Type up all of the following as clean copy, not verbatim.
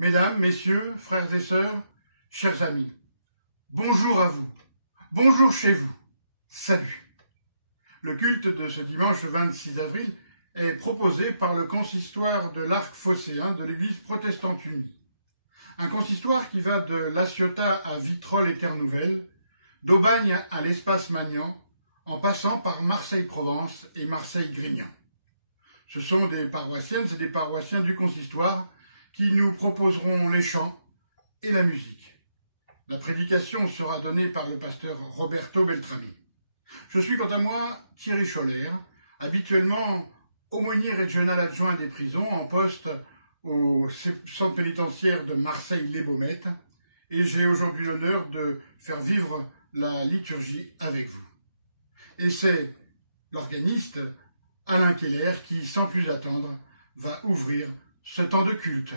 Mesdames, messieurs, frères et sœurs, chers amis, bonjour à vous, bonjour chez vous, salut. Le culte de ce dimanche 26 avril est proposé par le consistoire de l'Arc phocéen de l'Église protestante unie. Un consistoire qui va de La Ciotat à Vitrolles et Terre-Nouvelle, d'Aubagne à l'Espace Magnan, en passant par Marseille-Provence et Marseille-Grignan. Ce sont des paroissiennes et des paroissiens du consistoire qui nous proposeront les chants et la musique. La prédication sera donnée par le pasteur Roberto Beltrami. Je suis quant à moi Thierry Scholler, habituellement aumônier régional adjoint des prisons en poste au centre pénitentiaire de Marseille-les-Baumettes, et j'ai aujourd'hui l'honneur de faire vivre la liturgie avec vous. Et c'est l'organiste Alain Keller qui, sans plus attendre, va ouvrir ce temps de culte.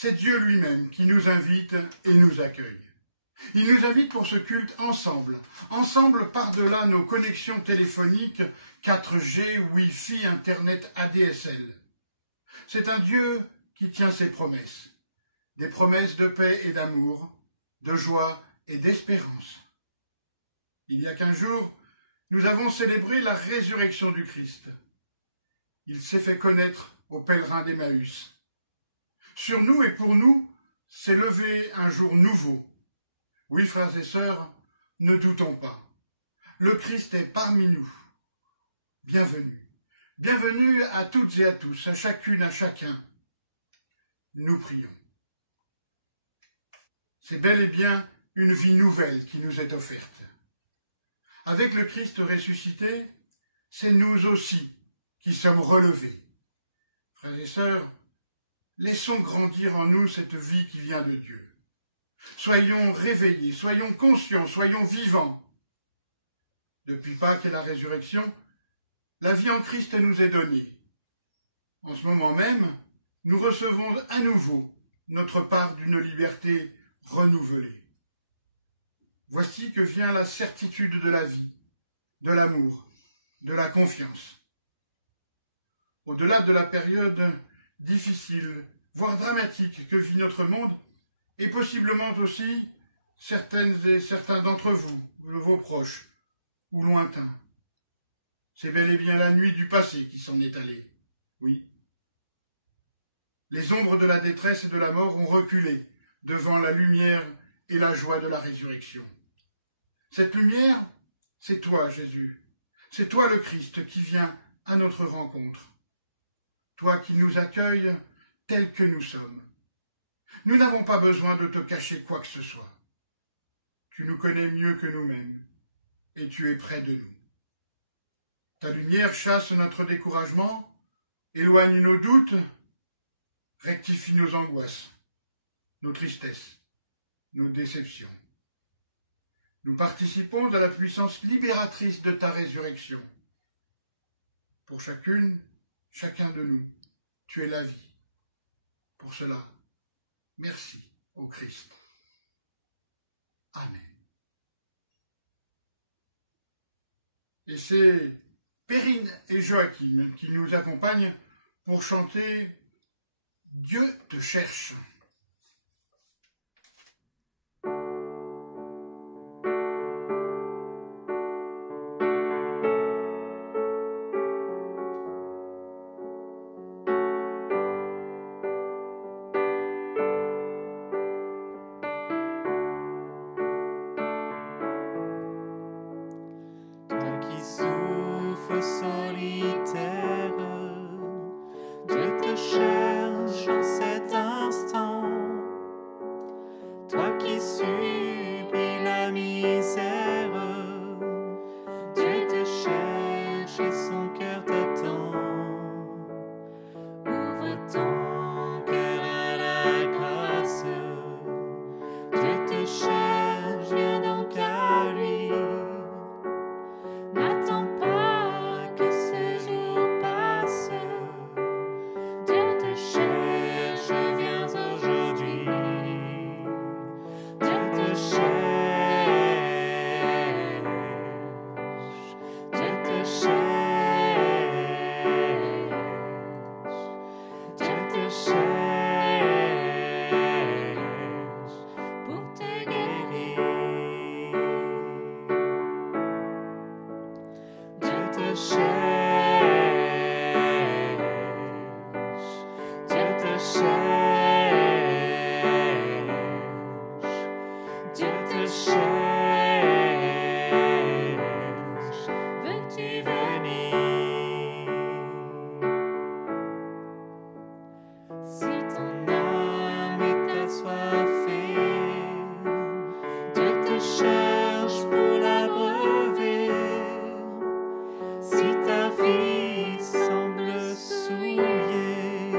C'est Dieu lui-même qui nous invite et nous accueille. Il nous invite pour ce culte ensemble par-delà nos connexions téléphoniques 4G, Wi-Fi, Internet, ADSL. C'est un Dieu qui tient ses promesses, des promesses de paix et d'amour, de joie et d'espérance. Il y a 15 jours, nous avons célébré la résurrection du Christ. Il s'est fait connaître aux pèlerins d'Emmaüs. Sur nous et pour nous, s'est levé un jour nouveau. Oui, frères et sœurs, ne doutons pas. Le Christ est parmi nous. Bienvenue. Bienvenue à toutes et à tous, à chacune, à chacun. Nous prions. C'est bel et bien une vie nouvelle qui nous est offerte. Avec le Christ ressuscité, c'est nous aussi qui sommes relevés. Frères et sœurs, laissons grandir en nous cette vie qui vient de Dieu. Soyons réveillés, soyons conscients, soyons vivants. Depuis Pâques et la résurrection, la vie en Christ nous est donnée. En ce moment même, nous recevons à nouveau notre part d'une liberté renouvelée. Voici que vient la certitude de la vie, de l'amour, de la confiance. Au-delà de la période difficile, voire dramatique que vit notre monde, et possiblement aussi certaines et certains d'entre vous, vos proches ou lointains. C'est bel et bien la nuit du passé qui s'en est allée, oui. Les ombres de la détresse et de la mort ont reculé devant la lumière et la joie de la résurrection. Cette lumière, c'est toi, Jésus. C'est toi, le Christ, qui viens à notre rencontre. Toi qui nous accueilles tels que nous sommes. Nous n'avons pas besoin de te cacher quoi que ce soit. Tu nous connais mieux que nous-mêmes et tu es près de nous. Ta lumière chasse notre découragement, éloigne nos doutes, rectifie nos angoisses. nos tristesses, nos déceptions. Nous participons à la puissance libératrice de ta résurrection. Pour chacune, chacun de nous, tu es la vie. Pour cela, merci au Christ. Amen. Et c'est Perrine et Joachim qui nous accompagnent pour chanter « Dieu te cherche ». Solitaire, Dieu te cherche en cet instant. Toi qui subis la misère, Dieu te cherche et son cœur t'attend. Ouvre ton cœur à la grâce. Dieu te cherche, viens donc à lui. N'attends pas que ce jour passe. Dieu te cherche, viens aujourd'hui. Dieu te cherche. Dieu te cherche. Dieu te cherche pour te guérir. Dieu te cherche, Dieu te cherche, Dieu te cherche, veux-tu venir? Si ton âme est assoiffée, Dieu te cherche pour l'abreuver. Si ta vie semble souillée,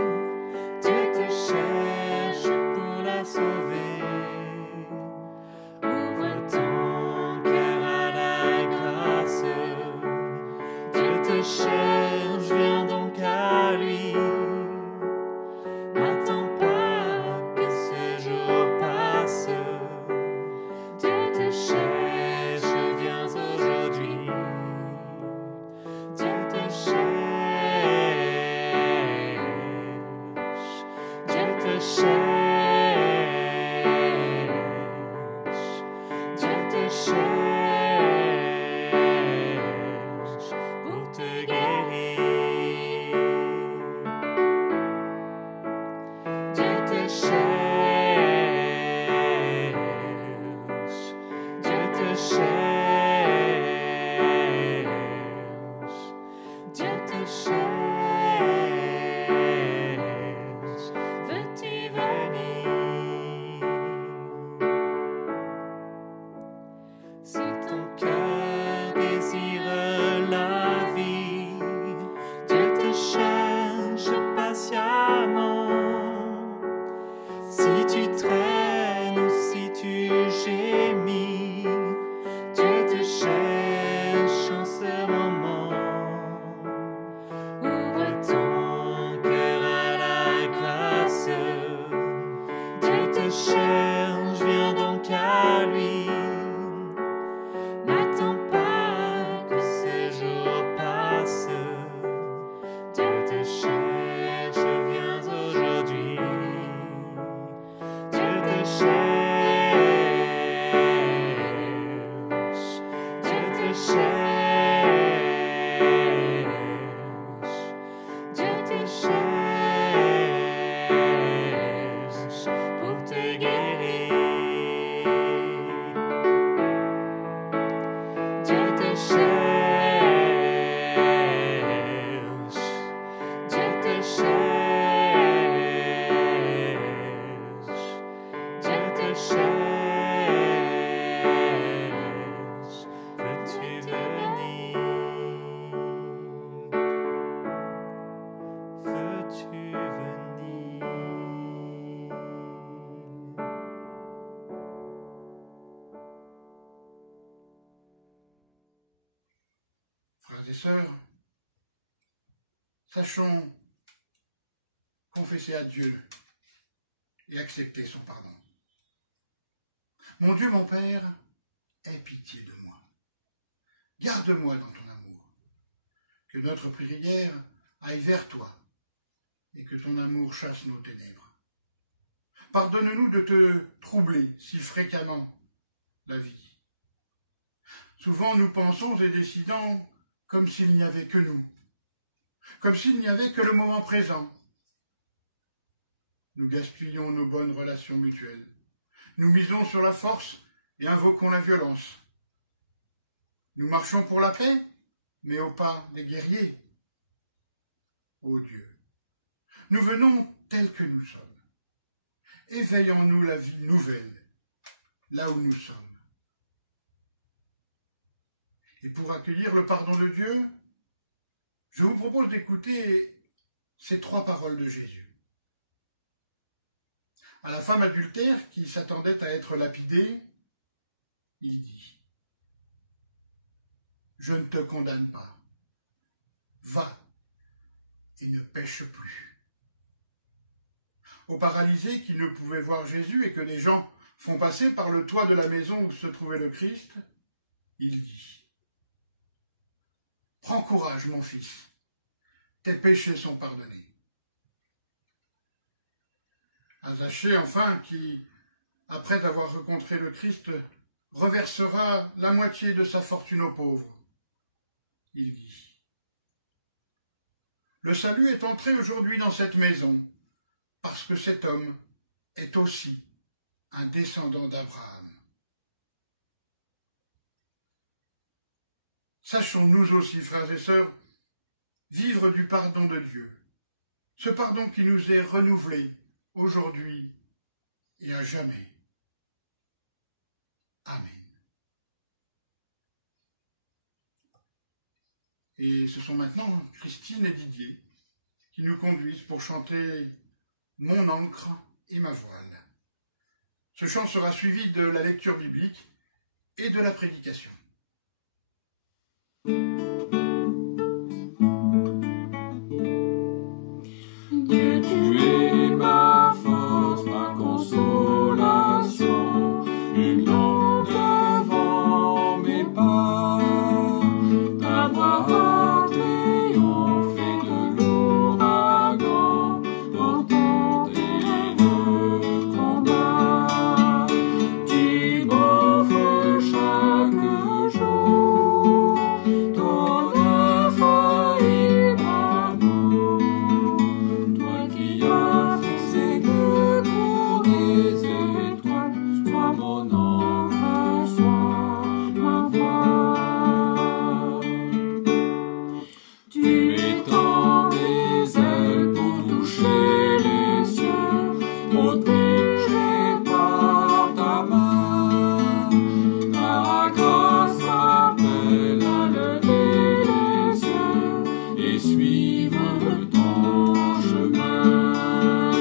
Dieu te cherche pour la sauver. Ouvre ton cœur à la grâce. Dieu te cherche, viens donc à lui. N'attends pas que ce jour passe. Dieu te cherche, viens aujourd'hui. Dieu te cherche, Dieu te cherche, Dieu te cherche pour te guérir. Dieu te cherche, Dieu te cherche, Dieu te cherche, veux-tu venir? Si ton cœur désire la vie, Dieu te cherche patiemment. Si tu traînes ou si tu gémis, Dieu te cherche en ce moment. et sœurs, sachons confesser à Dieu et accepter son pardon. Mon Dieu, mon Père, aie pitié de moi. Garde-moi dans ton amour. Que notre prière aille vers toi et que ton amour chasse nos ténèbres. Pardonne-nous de te troubler si fréquemment la vie. Souvent nous pensons et décidons comme s'il n'y avait que nous, comme s'il n'y avait que le moment présent. Nous gaspillons nos bonnes relations mutuelles. Nous misons sur la force et invoquons la violence. Nous marchons pour la paix, mais au pas des guerriers. Ô Dieu, nous venons tels que nous sommes. Éveille en nous la vie nouvelle, là où nous sommes. Et pour accueillir le pardon de Dieu, je vous propose d'écouter ces 3 paroles de Jésus. À la femme adultère qui s'attendait à être lapidée, il dit « Je ne te condamne pas. Va et ne pêche plus. » Au paralysé qui ne pouvait voir Jésus et que les gens font passer par le toit de la maison où se trouvait le Christ, il dit « Prends courage, mon fils, tes péchés sont pardonnés. » À Zachée, enfin, qui, après avoir rencontré le Christ, reversera la moitié de sa fortune aux pauvres, il dit « Le salut est entré aujourd'hui dans cette maison, parce que cet homme est aussi un descendant d'Abraham. » Sachons nous aussi, frères et sœurs, vivre du pardon de Dieu, ce pardon qui nous est renouvelé aujourd'hui et à jamais. Amen. Et ce sont maintenant Christine et Didier qui nous conduisent pour chanter « Mon ancre et ma voile ». Ce chant sera suivi de la lecture biblique et de la prédication. Dieu, tu es ma force, ma consolation, une lampe devant mes pas. Ta voix a triomphé de l'ouragan, portant le combat. Tu m'offres chaque jour ton infaillible amour. Toi qui as fixé le cours des étoiles, sois mon encre, sois ma voile. Tu étends les ailes pour toucher les cieux, protégé par ta main. Ta grâce m'appelle à lever les yeux et suivre ton chemin.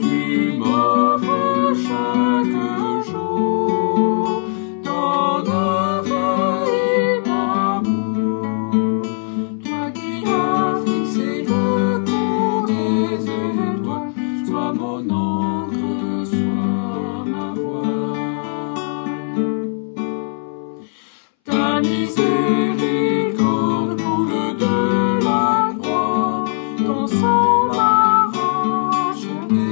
Tu m'offres chaque jour ton infaillible amour. Toi qui as fixé le cours des étoiles, sois mon encre, sois ma voile. Ta miséricorde coule de la croix, ton sang m'a racheté.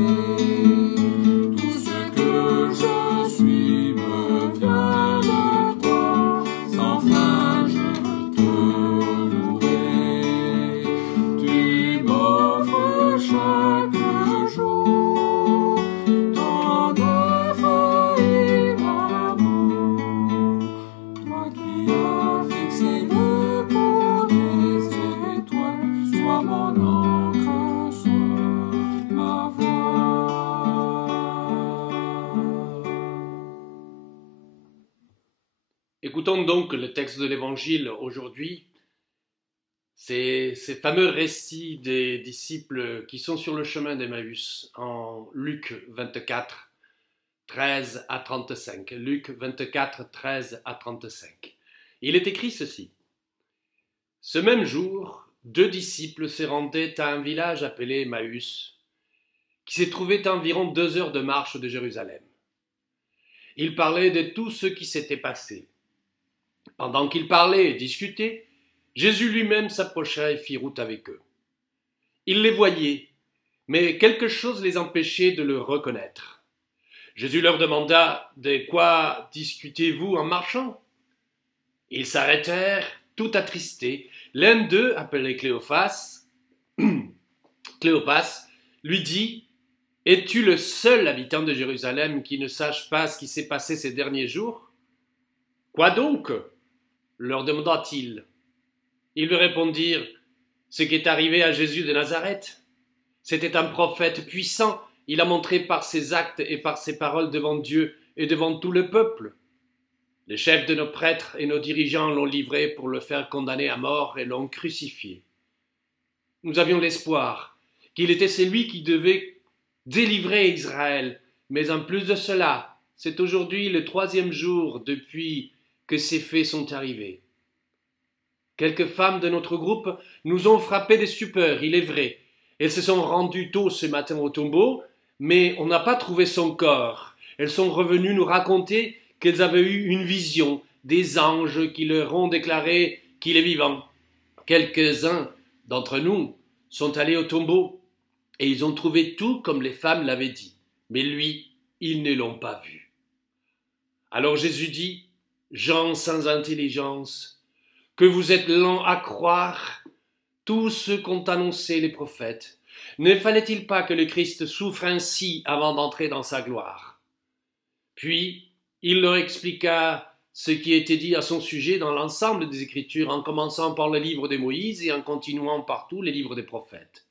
Tout ce que je suis me vient de toi, sans fin je te louerai. Tu m'offres chaque jour ton infaillible amour. Toi qui as fixé le cours des étoiles, sois mon encre, sois ma voile. Écoutons donc le texte de l'Évangile aujourd'hui. C'est ces fameux récits des disciples qui sont sur le chemin d'Emmaüs en Luc 24, 13 à 35. Luc 24, 13 à 35. Il est écrit ceci. Ce même jour, 2 disciples se rendaient à un village appelé Emmaüs, qui se trouvait à environ 2 heures de marche de Jérusalem. Ils parlaient de tout ce qui s'était passé. Pendant qu'ils parlaient et discutaient, Jésus lui-même s'approcha et fit route avec eux. Ils les voyaient, mais quelque chose les empêchait de le reconnaître. Jésus leur demanda « De quoi discutez-vous en marchant ?» Ils s'arrêtèrent, tout attristés. L'un d'eux, appelé Cléopas, lui dit « Es-tu le seul habitant de Jérusalem qui ne sache pas ce qui s'est passé ces derniers jours ?»« Quoi donc ?» leur demanda-t-il. Ils lui répondirent « Ce qui est arrivé à Jésus de Nazareth. C'était un prophète puissant. Il a montré par ses actes et par ses paroles devant Dieu et devant tout le peuple. Les chefs de nos prêtres et nos dirigeants l'ont livré pour le faire condamner à mort et l'ont crucifié. Nous avions l'espoir qu'il était celui qui devait délivrer Israël, mais en plus de cela, c'est aujourd'hui le 3e jour depuis que ces faits sont arrivés. Quelques femmes de notre groupe nous ont frappé de stupeur, il est vrai. Elles se sont rendues tôt ce matin au tombeau, mais on n'a pas trouvé son corps. Elles sont revenues nous raconter qu'elles avaient eu une vision, des anges qui leur ont déclaré qu'il est vivant. Quelques-uns d'entre nous sont allés au tombeau et ils ont trouvé tout comme les femmes l'avaient dit. Mais lui, ils ne l'ont pas vu. Alors Jésus dit, « Gens sans intelligence, que vous êtes lents à croire tout ce qu'ont annoncé les prophètes. Ne fallait-il pas que le Christ souffre ainsi avant d'entrer dans sa gloire ?» Puis, il leur expliqua ce qui était dit à son sujet dans l'ensemble des Écritures, en commençant par le livre de Moïse et en continuant par tous les livres des prophètes.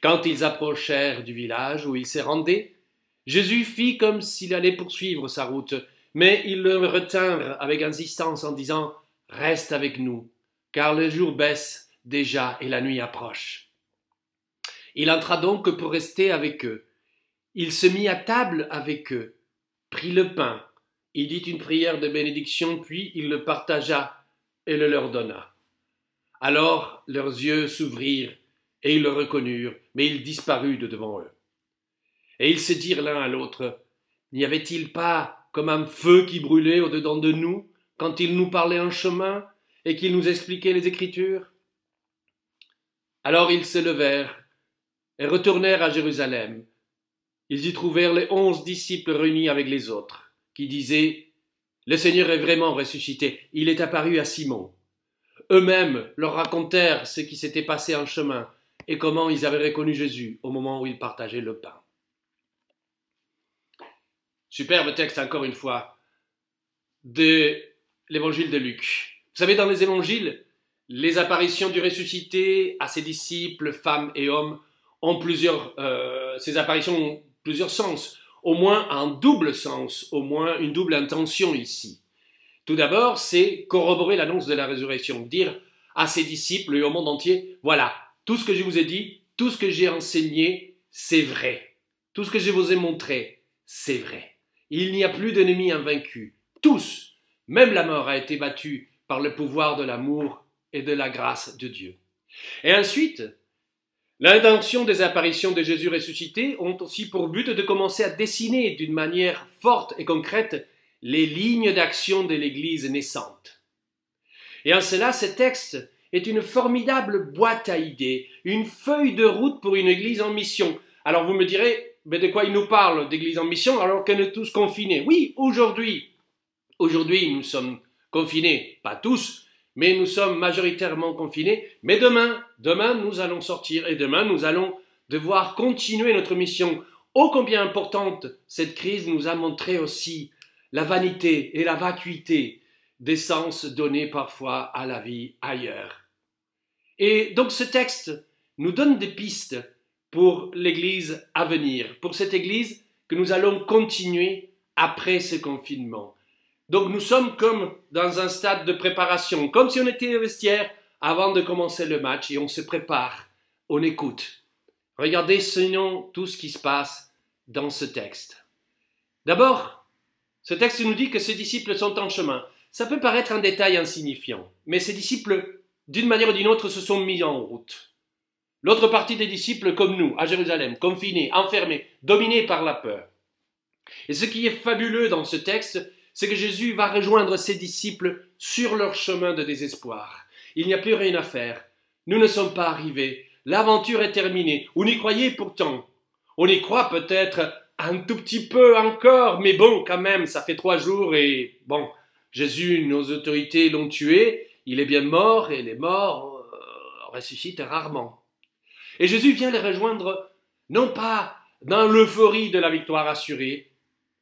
Quand ils approchèrent du village où ils se rendaient, Jésus fit comme s'il allait poursuivre sa route, mais ils le retinrent avec insistance en disant « Reste avec nous, car le jour baisse déjà et la nuit approche. » Il entra donc pour rester avec eux. Il se mit à table avec eux, prit le pain, il dit une prière de bénédiction, puis il le partagea et le leur donna. Alors leurs yeux s'ouvrirent et ils le reconnurent, mais il disparut de devant eux. Et ils se dirent l'un à l'autre, « N'y avait-il pas comme un feu qui brûlait au-dedans de nous quand il nous parlait en chemin et qu'il nous expliquait les Écritures ?» Alors ils se levèrent et retournèrent à Jérusalem. Ils y trouvèrent les 11 disciples réunis avec les autres, qui disaient « Le Seigneur est vraiment ressuscité, il est apparu à Simon. » Eux-mêmes leur racontèrent ce qui s'était passé en chemin et comment ils avaient reconnu Jésus au moment où ils partageaient le pain. Superbe texte encore une fois de l'évangile de Luc. Vous savez, dans les évangiles, les apparitions du ressuscité à ses disciples, femmes et hommes, ces apparitions ont plusieurs sens, au moins un double sens, au moins une double intention ici. Tout d'abord, c'est corroborer l'annonce de la résurrection, dire à ses disciples et au monde entier, voilà, tout ce que je vous ai dit, tout ce que j'ai enseigné, c'est vrai. Tout ce que je vous ai montré, c'est vrai. Il n'y a plus d'ennemis invaincus. Tous, même la mort a été battue par le pouvoir de l'amour et de la grâce de Dieu. Et ensuite, l'intention des apparitions de Jésus ressuscité ont aussi pour but de commencer à dessiner d'une manière forte et concrète les lignes d'action de l'Église naissante. Et en cela, ce texte est une formidable boîte à idées, une feuille de route pour une Église en mission. Alors vous me direz, mais de quoi il nous parle d'Église en mission alors qu'on est tous confinés? Oui, aujourd'hui nous sommes confinés, pas tous, mais nous sommes majoritairement confinés. Mais demain nous allons sortir et demain nous allons devoir continuer notre mission. Ô combien importante, cette crise nous a montré aussi la vanité et la vacuité des sens donnés parfois à la vie ailleurs. Et donc ce texte nous donne des pistes pour l'Église à venir, pour cette Église que nous allons continuer après ce confinement. Donc nous sommes comme dans un stade de préparation, comme si on était au vestiaire avant de commencer le match et on se prépare, on écoute. Regardez sinon tout ce qui se passe dans ce texte. D'abord, ce texte nous dit que ces disciples sont en chemin. Ça peut paraître un détail insignifiant, mais ces disciples d'une manière ou d'une autre, se sont mis en route. L'autre partie des disciples, comme nous, à Jérusalem, confinés, enfermés, dominés par la peur. Et ce qui est fabuleux dans ce texte, c'est que Jésus va rejoindre ses disciples sur leur chemin de désespoir. Il n'y a plus rien à faire. Nous ne sommes pas arrivés. L'aventure est terminée. On y croyait pourtant. On y croit peut-être un tout petit peu encore, mais bon, quand même, ça fait 3 jours et bon, Jésus, nos autorités l'ont tué, il est bien mort et les morts ressuscitent rarement. Et Jésus vient les rejoindre, non pas dans l'euphorie de la victoire assurée,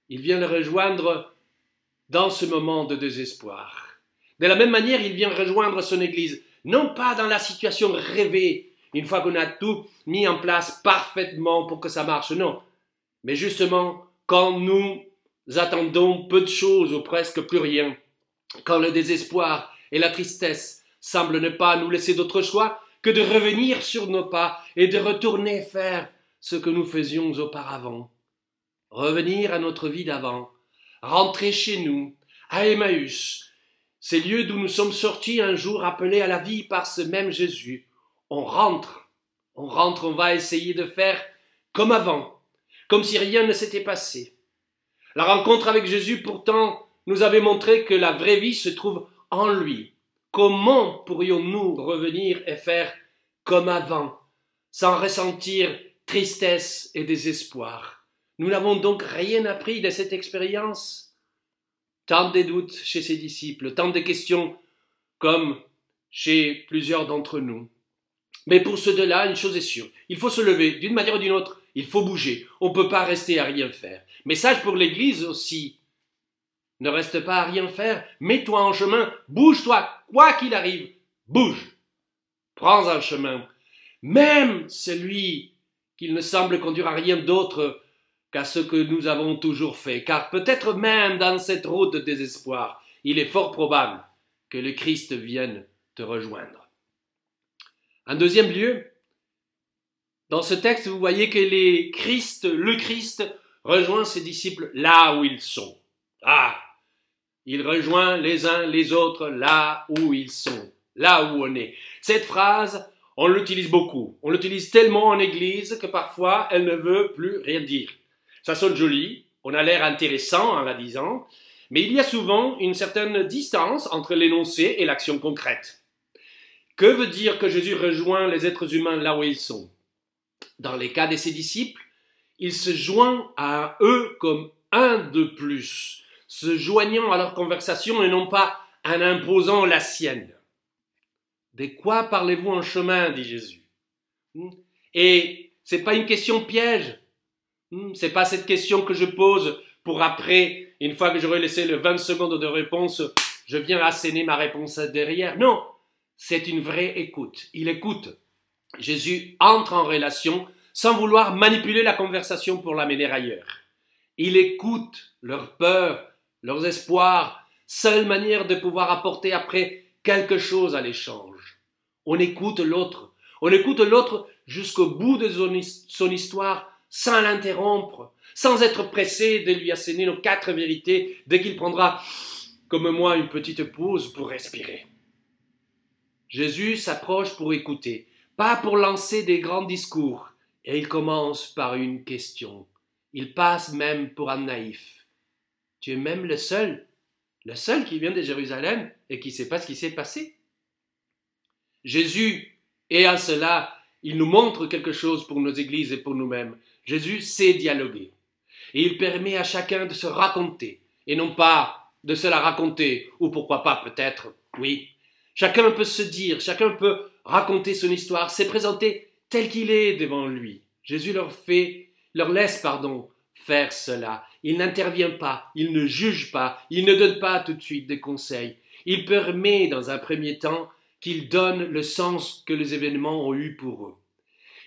il vient les rejoindre dans ce moment de désespoir. De la même manière, il vient rejoindre son Église, non pas dans la situation rêvée, une fois qu'on a tout mis en place parfaitement pour que ça marche, non. Mais justement, quand nous attendons peu de choses ou presque plus rien, quand le désespoir et la tristesse semblent ne pas nous laisser d'autre choix que de revenir sur nos pas et de retourner faire ce que nous faisions auparavant. Revenir à notre vie d'avant, rentrer chez nous, à Emmaüs, ces lieux d'où nous sommes sortis un jour appelés à la vie par ce même Jésus. On rentre, on va essayer de faire comme avant, comme si rien ne s'était passé. La rencontre avec Jésus, pourtant, nous avait montré que la vraie vie se trouve en lui. Comment pourrions-nous revenir et faire comme avant, sans ressentir tristesse et désespoir? Nous n'avons donc rien appris de cette expérience. Tant de doutes chez ses disciples, tant de questions comme chez plusieurs d'entre nous. Mais pour ceux de là, une chose est sûre, il faut se lever d'une manière ou d'une autre, il faut bouger, on ne peut pas rester à rien faire. Message pour l'Église aussi, ne reste pas à rien faire, mets-toi en chemin, bouge-toi, quoi qu'il arrive, bouge, prends un chemin, même celui qui ne semble conduire à rien d'autre qu'à ce que nous avons toujours fait, car peut-être même dans cette route de désespoir, il est fort probable que le Christ vienne te rejoindre. En deuxième lieu, dans ce texte, vous voyez que le Christ rejoint ses disciples là où ils sont. Ah, il rejoint les uns les autres là où ils sont, là où on est. Cette phrase, on l'utilise beaucoup. On l'utilise tellement en église que parfois, elle ne veut plus rien dire. Ça sonne joli, on a l'air intéressant en la disant, mais il y a souvent une certaine distance entre l'énoncé et l'action concrète. Que veut dire que Jésus rejoint les êtres humains là où ils sont? Dans les cas de ses disciples, il se joint à eux comme un de plus, se joignant à leur conversation et non pas en imposant la sienne. De quoi parlez-vous en chemin, dit Jésus. Et c'est pas une question piège. C'est pas cette question que je pose pour après, une fois que j'aurai laissé le 20 secondes de réponse, je viens asséner ma réponse derrière. Non, c'est une vraie écoute. Il écoute. Jésus entre en relation sans vouloir manipuler la conversation pour l'amener ailleurs. Il écoute leurs peurs, leurs espoirs, seule manière de pouvoir apporter après quelque chose à l'échange. On écoute l'autre jusqu'au bout de son histoire sans l'interrompre, sans être pressé de lui asséner nos 4 vérités dès qu'il prendra, comme moi, une petite pause pour respirer. Jésus s'approche pour écouter, pas pour lancer des grands discours, et il commence par une question. Il passe même pour un naïf. Tu es même le seul qui vient de Jérusalem et qui ne sait pas ce qui s'est passé. Jésus, et à cela, il nous montre quelque chose pour nos églises et pour nous-mêmes. Jésus sait dialoguer. Et il permet à chacun de se raconter, et non pas de se la raconter, ou pourquoi pas peut-être, oui. Chacun peut se dire, chacun peut raconter son histoire, s'est présenté tel qu'il est devant lui. Jésus leur laisse faire cela. Il n'intervient pas, il ne juge pas, il ne donne pas tout de suite des conseils. Il permet dans un premier temps qu'ils donnent le sens que les événements ont eu pour eux.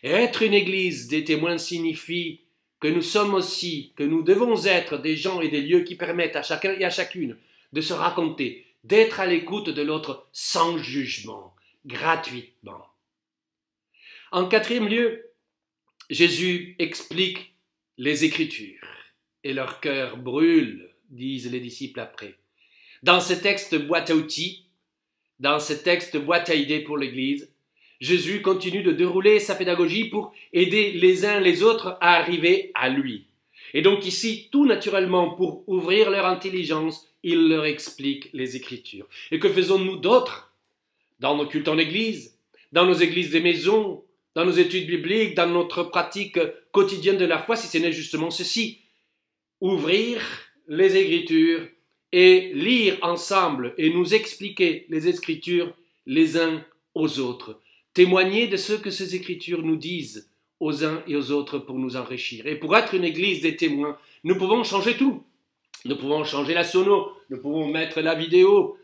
Et être une église des témoins signifie que nous sommes aussi, que nous devons être des gens et des lieux qui permettent à chacun et à chacune de se raconter, d'être à l'écoute de l'autre sans jugement, gratuitement. En quatrième lieu, Jésus explique les Écritures et leur cœur brûle, disent les disciples après. Dans ce texte boîte à outils, dans ce texte boîte à idées pour l'Église, Jésus continue de dérouler sa pédagogie pour aider les uns les autres à arriver à lui. Et donc ici, tout naturellement, pour ouvrir leur intelligence, il leur explique les Écritures. Et que faisons-nous d'autre dans nos cultes en Église, dans nos églises des maisons, dans nos études bibliques, dans notre pratique quotidienne de la foi, si ce n'est justement ceci, ouvrir les Écritures et lire ensemble et nous expliquer les Écritures les uns aux autres, témoigner de ce que ces Écritures nous disent aux uns et aux autres pour nous enrichir. Et pour être une église des témoins, nous pouvons changer tout. Nous pouvons changer la sono, nous pouvons mettre la vidéo,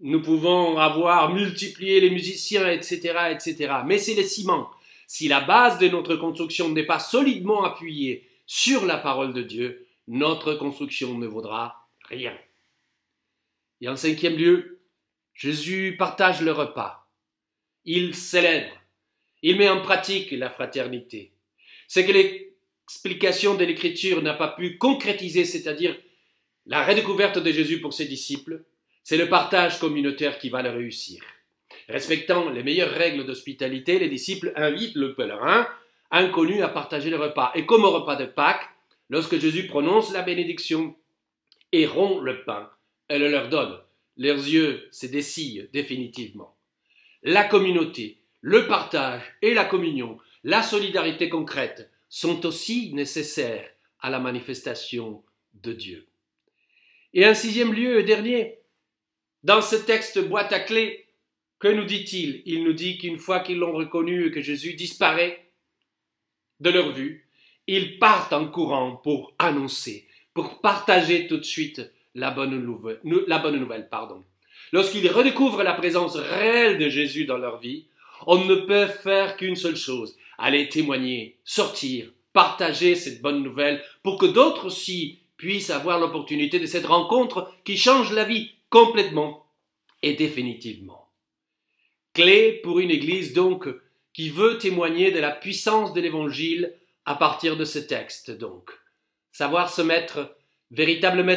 nous pouvons avoir multiplié les musiciens, etc., etc. Mais c'est le ciment. Si la base de notre construction n'est pas solidement appuyée sur la parole de Dieu, notre construction ne vaudra rien. Et en cinquième lieu, Jésus partage le repas. Il célèbre. Il met en pratique la fraternité. C'est que l'explication de l'Écriture n'a pas pu concrétiser, c'est-à-dire la redécouverte de Jésus pour ses disciples, c'est le partage communautaire qui va le réussir. Respectant les meilleures règles d'hospitalité, les disciples invitent le pèlerin inconnu à partager le repas. Et comme au repas de Pâques, lorsque Jésus prononce la bénédiction et rompt le pain, elle leur donne. Leurs yeux se dessillent définitivement. La communauté, le partage et la communion, la solidarité concrète sont aussi nécessaires à la manifestation de Dieu. Et un sixième lieu et dernier, dans ce texte boîte à clés, que nous dit-il? Il nous dit qu'une fois qu'ils l'ont reconnu et que Jésus disparaît de leur vue, ils partent en courant pour annoncer, pour partager tout de suite la bonne nouvelle. Lorsqu'ils redécouvrent la présence réelle de Jésus dans leur vie, on ne peut faire qu'une seule chose, aller témoigner, sortir, partager cette bonne nouvelle pour que d'autres aussi puissent avoir l'opportunité de cette rencontre qui change la vie complètement et définitivement. Clé pour une église donc qui veut témoigner de la puissance de l'évangile à partir de ce texte donc. Savoir se mettre véritablement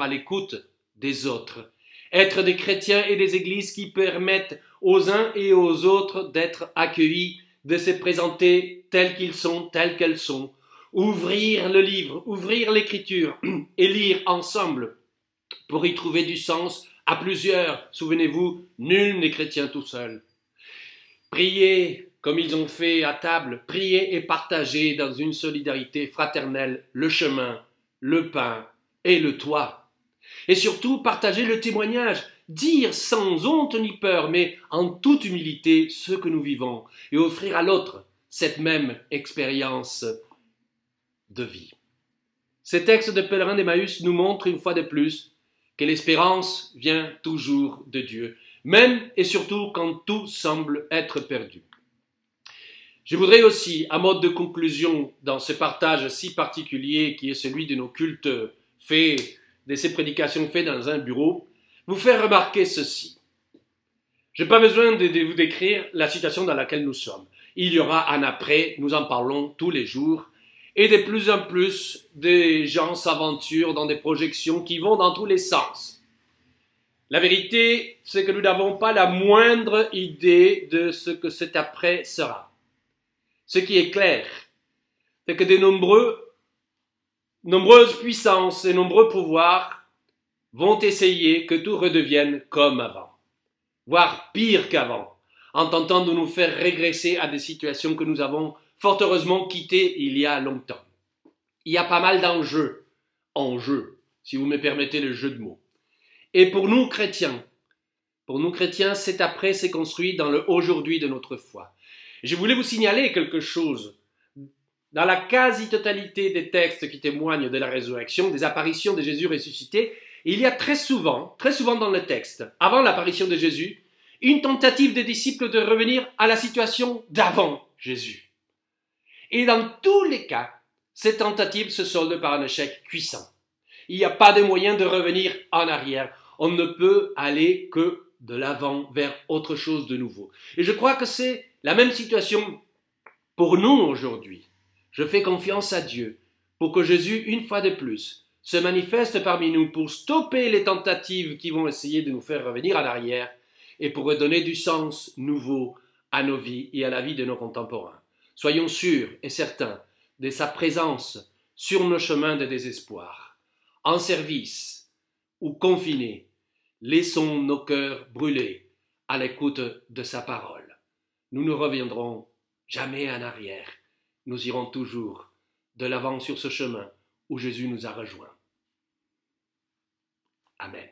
à l'écoute des autres. Être des chrétiens et des églises qui permettent aux uns et aux autres d'être accueillis, de se présenter tels qu'ils sont, telles qu'elles sont. Ouvrir le livre, ouvrir l'écriture et lire ensemble pour y trouver du sens à plusieurs. Souvenez-vous, nul n'est chrétien tout seul. Prier comme ils ont fait à table, prier et partager dans une solidarité fraternelle le chemin, le pain et le toit. Et surtout, partager le témoignage, dire sans honte ni peur, mais en toute humilité ce que nous vivons et offrir à l'autre cette même expérience de vie. Ces textes de pèlerins d'Emmaüs nous montrent une fois de plus que l'espérance vient toujours de Dieu, même et surtout quand tout semble être perdu. Je voudrais aussi, à mode de conclusion dans ce partage si particulier qui est celui de nos cultes faits, de ces prédications faites dans un bureau, vous faire remarquer ceci. Je n'ai pas besoin de vous décrire la situation dans laquelle nous sommes. Il y aura un après, nous en parlons tous les jours, et de plus en plus des gens s'aventurent dans des projections qui vont dans tous les sens. La vérité, c'est que nous n'avons pas la moindre idée de ce que cet après sera. Ce qui est clair, c'est que de nombreuses puissances et nombreux pouvoirs vont essayer que tout redevienne comme avant, voire pire qu'avant, en tentant de nous faire régresser à des situations que nous avons fort heureusement quittées il y a longtemps. Il y a pas mal d'enjeux, si vous me permettez le jeu de mots. Et pour nous chrétiens, cet après s'est construit dans le aujourd'hui de notre foi. Je voulais vous signaler quelque chose. Dans la quasi-totalité des textes qui témoignent de la résurrection, des apparitions de Jésus ressuscité, il y a très souvent dans le texte, avant l'apparition de Jésus, une tentative des disciples de revenir à la situation d'avant Jésus. Et dans tous les cas, cette tentative se solde par un échec cuisant. Il n'y a pas de moyen de revenir en arrière. On ne peut aller que de l'avant vers autre chose de nouveau. Et je crois que c'est la même situation pour nous aujourd'hui. Je fais confiance à Dieu pour que Jésus, une fois de plus, se manifeste parmi nous pour stopper les tentatives qui vont essayer de nous faire revenir en arrière et pour redonner du sens nouveau à nos vies et à la vie de nos contemporains. Soyons sûrs et certains de sa présence sur nos chemins de désespoir. En service ou confinés, laissons nos cœurs brûler à l'écoute de sa parole. Nous ne reviendrons jamais en arrière. Nous irons toujours de l'avant sur ce chemin où Jésus nous a rejoints. Amen.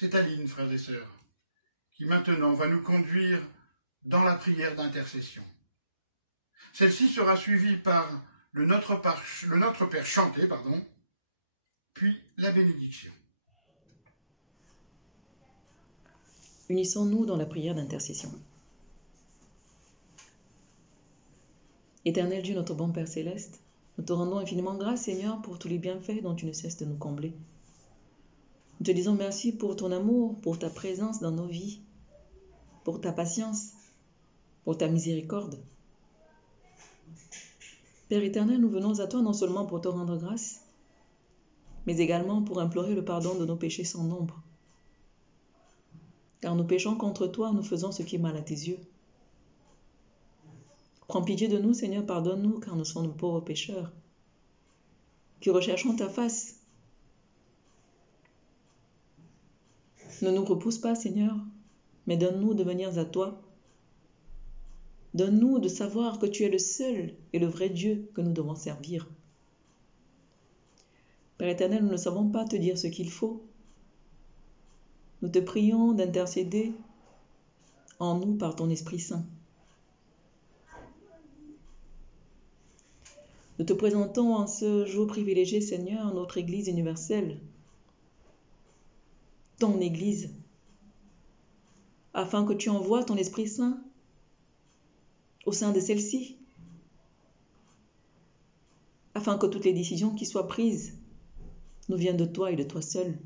C'est Aline, frères et sœurs, qui maintenant va nous conduire dans la prière d'intercession. Celle-ci sera suivie par le Notre Père chanté, puis la bénédiction. Unissons-nous dans la prière d'intercession. Éternel Dieu, notre bon Père céleste, nous te rendons infiniment grâce, Seigneur, pour tous les bienfaits dont tu ne cesses de nous combler. Nous te disons merci pour ton amour, pour ta présence dans nos vies, pour ta patience, pour ta miséricorde. Père éternel, nous venons à toi non seulement pour te rendre grâce, mais également pour implorer le pardon de nos péchés sans nombre. Car nous péchons contre toi, nous faisons ce qui est mal à tes yeux. Prends pitié de nous, Seigneur, pardonne-nous, car nous sommes de pauvres pécheurs, qui recherchons ta face. Ne nous repousse pas, Seigneur, mais donne-nous de venir à toi. Donne-nous de savoir que tu es le seul et le vrai Dieu que nous devons servir. Père éternel, nous ne savons pas te dire ce qu'il faut. Nous te prions d'intercéder en nous par ton Esprit Saint. Nous te présentons en ce jour privilégié, Seigneur, notre Église universelle, ton Église, afin que tu envoies ton Esprit Saint au sein de celle-ci, afin que toutes les décisions qui soient prises nous viennent de toi et de toi seul.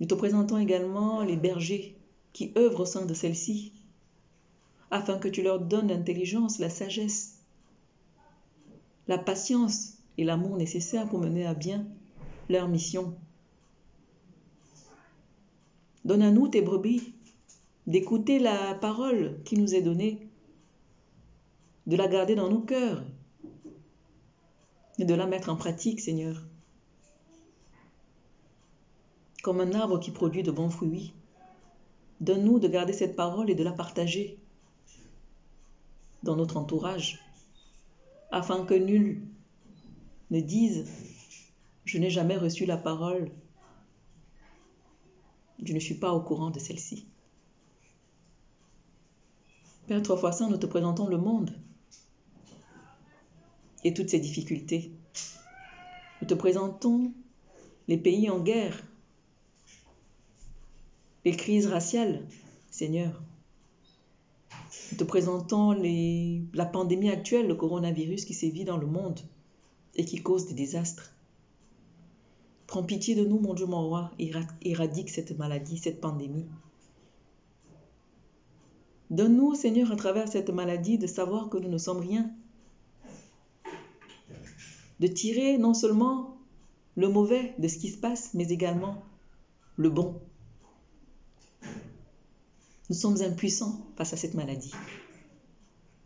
Nous te présentons également les bergers qui œuvrent au sein de celle-ci, afin que tu leur donnes l'intelligence, la sagesse, la patience et l'amour nécessaires pour mener à bien leur mission. Donne à nous, tes brebis, d'écouter la parole qui nous est donnée, de la garder dans nos cœurs et de la mettre en pratique, Seigneur. Comme un arbre qui produit de bons fruits, donne-nous de garder cette parole et de la partager dans notre entourage, afin que nul ne dise « Je n'ai jamais reçu la parole, je ne suis pas au courant de celle-ci ». Père Trois Fois Saint, nous te présentons le monde et toutes ses difficultés. Nous te présentons les pays en guerre, les crises raciales, Seigneur. Nous te présentons la pandémie actuelle, le coronavirus qui sévit dans le monde et qui cause des désastres. Prends pitié de nous, mon Dieu, mon roi, éradique cette maladie, cette pandémie. Donne-nous, Seigneur, à travers cette maladie, de savoir que nous ne sommes rien. De tirer non seulement le mauvais de ce qui se passe, mais également le bon. Nous sommes impuissants face à cette maladie.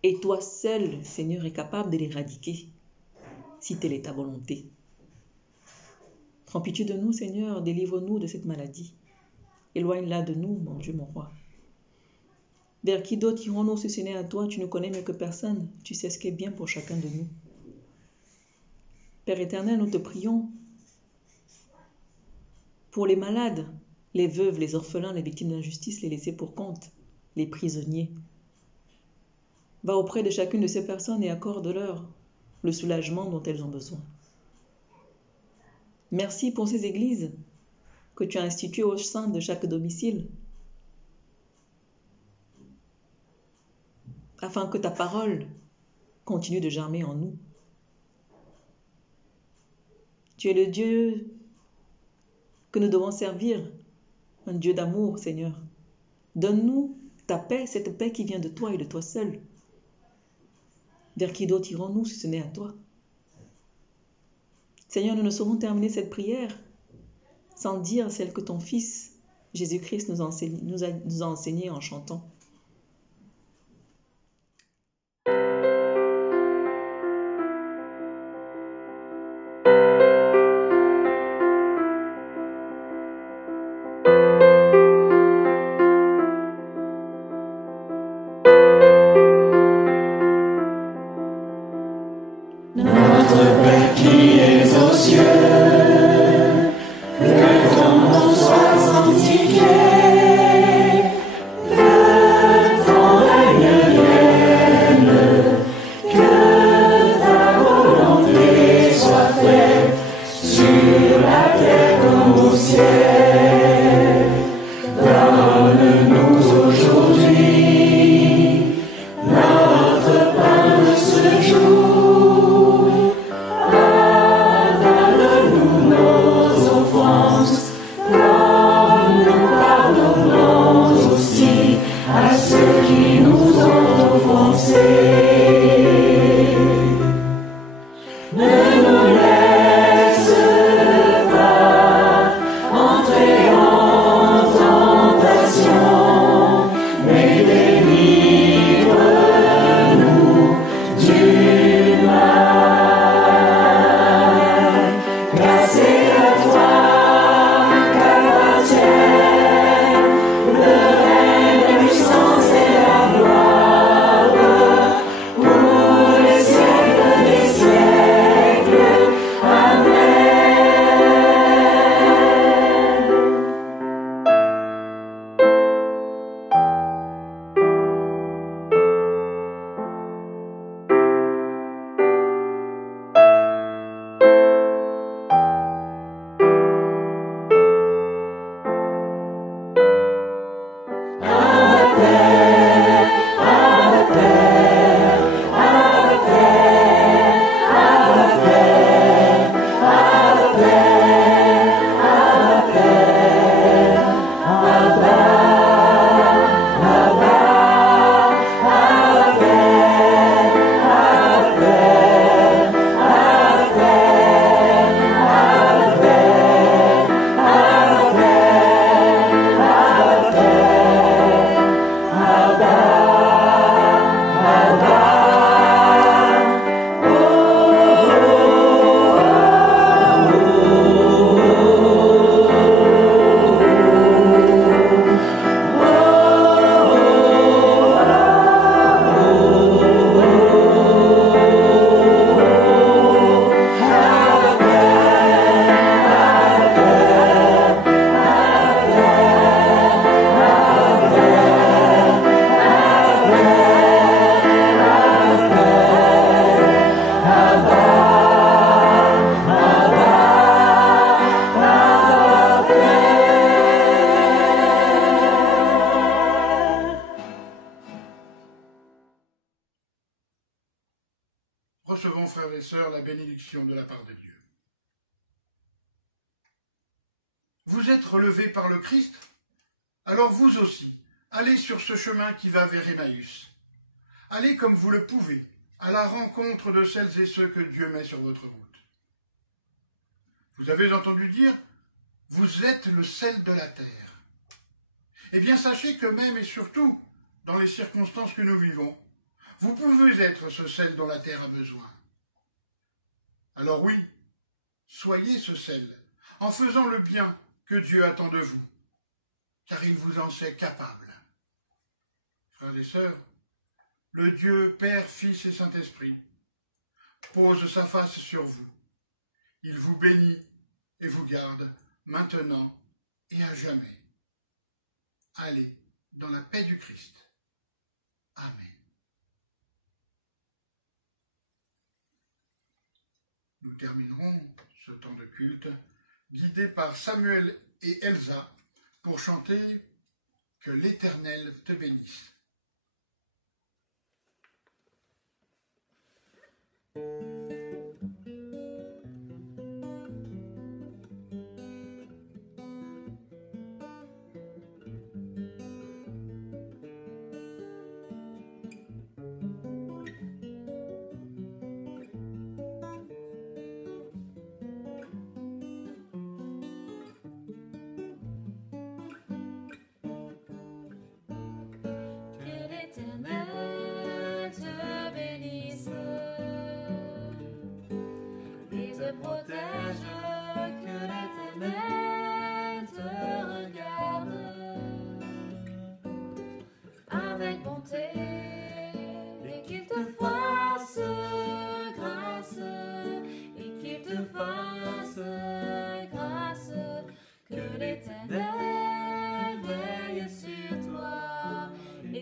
Et toi seul, Seigneur, es capable de l'éradiquer, si telle est ta volonté. Prends pitié de nous, Seigneur, délivre-nous de cette maladie. Éloigne-la de nous, mon Dieu, mon roi. Vers qui d'autre irons-nous si ce n'est à toi? Tu ne connais mieux que personne. Tu sais ce qui est bien pour chacun de nous. Père éternel, nous te prions pour les malades, les veuves, les orphelins, les victimes d'injustice, les laissés pour compte, les prisonniers. Va auprès de chacune de ces personnes et accorde-leur le soulagement dont elles ont besoin. Merci pour ces églises que tu as instituées au sein de chaque domicile, afin que ta parole continue de germer en nous. Tu es le Dieu que nous devons servir, un Dieu d'amour, Seigneur. Donne-nous ta paix, cette paix qui vient de toi et de toi seul. Vers qui d'autre irons-nous si ce n'est à toi? Seigneur, nous ne saurons terminer cette prière sans dire celle que ton Fils, Jésus-Christ, nous a enseignée en chantant. Notre Père qui es aux cieux, que ton nom soit sanctifié, que frères et sœurs, la bénédiction de la part de Dieu. Vous êtes relevés par le Christ, alors vous aussi, allez sur ce chemin qui va vers Emmaüs. Allez comme vous le pouvez, à la rencontre de celles et ceux que Dieu met sur votre route. Vous avez entendu dire, vous êtes le sel de la terre. Eh bien, sachez que même et surtout, dans les circonstances que nous vivons, vous pouvez être ce sel dont la terre a besoin. Alors oui, soyez ce sel, en faisant le bien que Dieu attend de vous, car il vous en sait capable. Frères et sœurs, le Dieu Père, Fils et Saint-Esprit pose sa face sur vous. Il vous bénit et vous garde maintenant et à jamais. Allez dans la paix du Christ. Amen. Nous terminerons ce temps de culte guidés par Samuel et Elsa pour chanter « Que l'Éternel te bénisse ».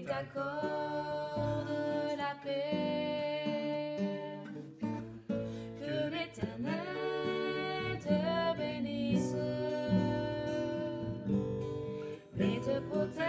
Accorde la paix, que l'Éternel te bénisse et te protège.